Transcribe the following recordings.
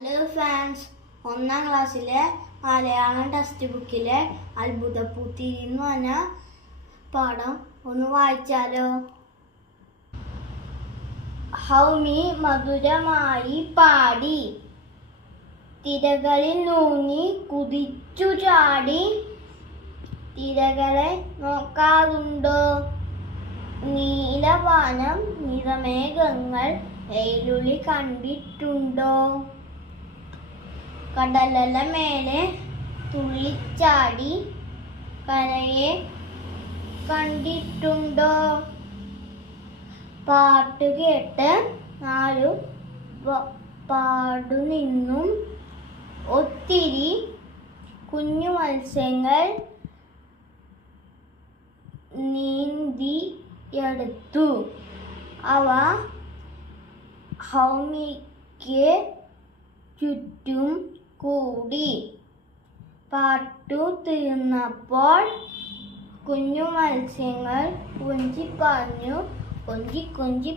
Hello friends, 1ാം ക്ലാസ്സിലെ Malayalam text ബുക്കിലെ അത്ഭുതപ്പൂത്തിരി എന്ന് പറഞ്ഞ പാഠം ഒന്ന് വായിച്ചാലോ? ഹൗമി മധുരമായി പാടി, തിരകളിൽ നൂങ്ങി കുതിച്ചു ചാടി, തിരകളെ നോക്കാറുണ്ടോ? നീലവാനം നിറമേഘങ്ങൾ വെയിലുള്ളി കണ്ടിട്ടുണ്ടോ? കടലല മേലെ തുള്ളിച്ചാടി, കരയെ കണ്ടിട്ടുണ്ടോ? പാട്ടുകേട്ട് നാലു പാടുനിന്നും ഒത്തിരി കുഞ്ഞു മത്സ്യങ്ങൾ നീന്തിയെടുത്തു. അവ ഹൗമിക്ക് ചുറ്റും കൂടി. പാട്ടു തീർന്നപ്പോൾ കുഞ്ഞു മത്സ്യങ്ങൾ കൊഞ്ചി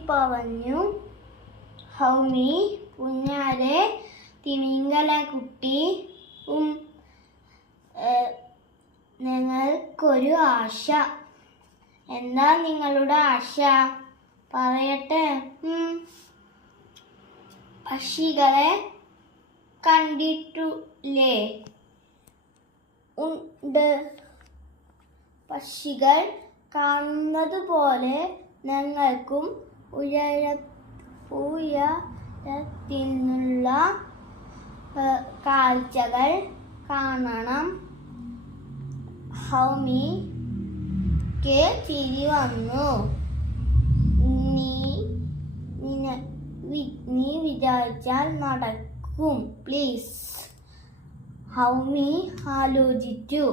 പറഞ്ഞു, ഹൗമി കുഞ്ഞാരെ തിമിംഗലക്കുട്ടി, ഞങ്ങൾക്കൊരു ആശ. എന്താ നിങ്ങളുടെ ആശ? പറയട്ടെ. പക്ഷികളെ കണ്ടിട്ടില്ലേ? ഉണ്ട്. പക്ഷികൾ കാണുന്നത് പോലെ ഞങ്ങൾക്കും ഉയരത്തിനുള്ള കാഴ്ചകൾ കാണണം. ഹൗമിക്ക് ചിരി വന്നു. നീ വിചാരിച്ചാൽ നടക്കും, പ്ലീസ്. ഹൗമി ആലോചിച്ചു.